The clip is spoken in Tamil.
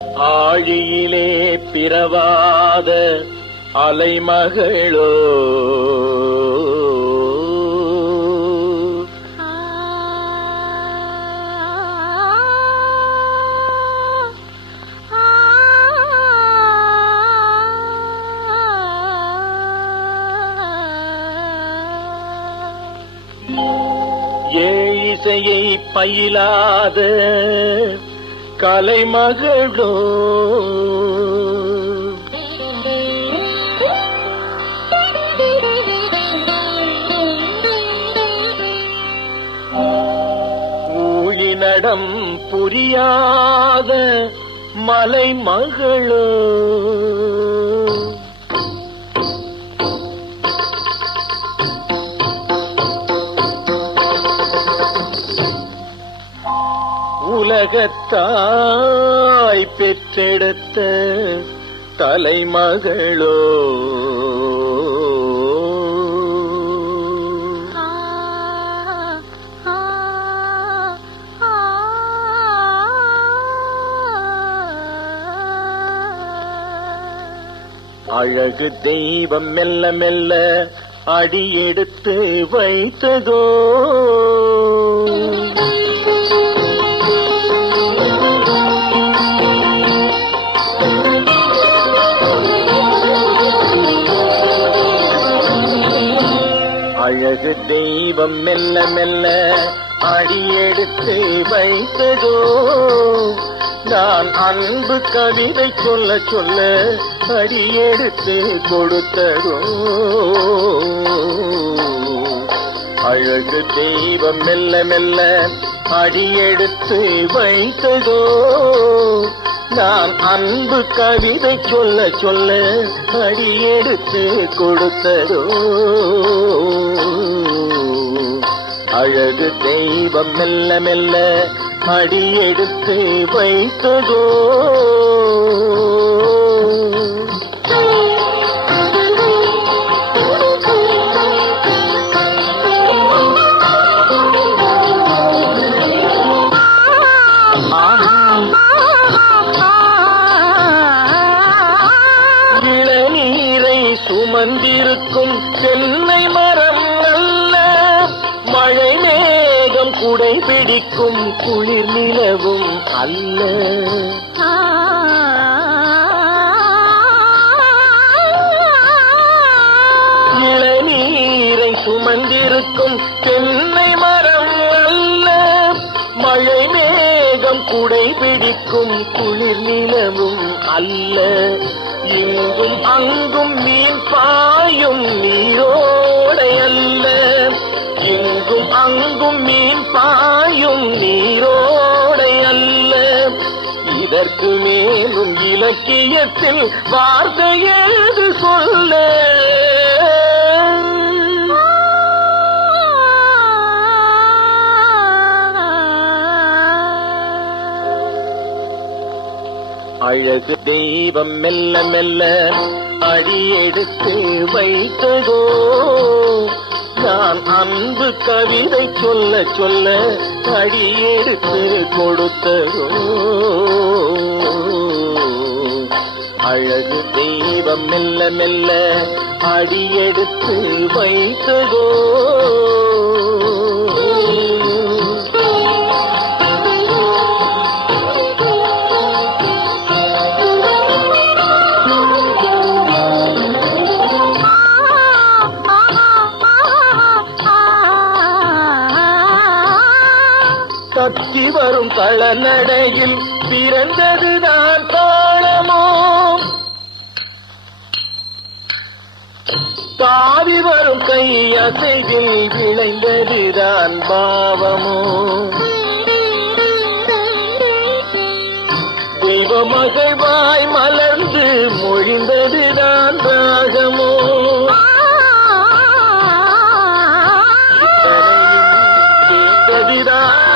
ஆழியிலே பிறவாத அலைமகளோ ஏழிசையை பயிலாத கலைமகளோ ஊழிநடம் புரியாத மலைமகளோ உலகத்தாய் பெற்றெடுத்த தலைமகளோ அழகு தெய்வம் மெல்ல மெல்ல அடியெடுத்து வைத்ததோ அழகு தெய்வம் மெல்ல மெல்ல அடியெடுத்து வைத்ததோ நான் அன்பு கவிதை சொல்ல சொல்ல அடியெடுத்து கொடுத்ததோ அழகு தெய்வம் மெல்ல மெல்ல அடியெடுத்து வைத்ததோ நான் அன்பு கவிதை சொல்ல சொல்ல அடியெடுத்து கொடுத்ததோ அழகு தெய்வம் மெல்ல மெல்ல அடியெடுத்து வைத்ததோ சுமந்திருக்கும் தென்னை மரம் அல்ல மழை மேகம் குடை பிடிக்கும் குளிர் நிலவும் அல்ல இளநீரை சுமந்திருக்கும் தென்னை மரம் அல்ல மழை மேகம் குடை பிடிக்கும் குளிர் நிலவும் அல்ல இங்கும் அங்கும் மீன் பாயும் நீரோடை அல்ல இங்கும் அங்கும் மீன் பாயும் நீரோடை அல்ல இதற்கு மேலும் இலக்கியத்தில் வார்த்தை ஏது சொல்ல அழகு தெய்வம் மெல்ல மெல்ல அடியெடுத்து வைத்ததோ நான் அன்பு கவிதை சொல்ல சொல்ல அடியெடுத்து கொடுத்ததோ அழகு தெய்வம் மெல்ல மெல்ல அடியெடுத்து வைத்ததோ தத்தி வரும் தளநடையில் பிறந்ததுதான் தாளமோ தாவி வரும் கை அசையில் விளைந்ததுதான் பாவமோ தெய்வ மகிழ்வாய் மலர்ந்து மொழிந்ததுதான் ராகமோ கேட்டதுதான்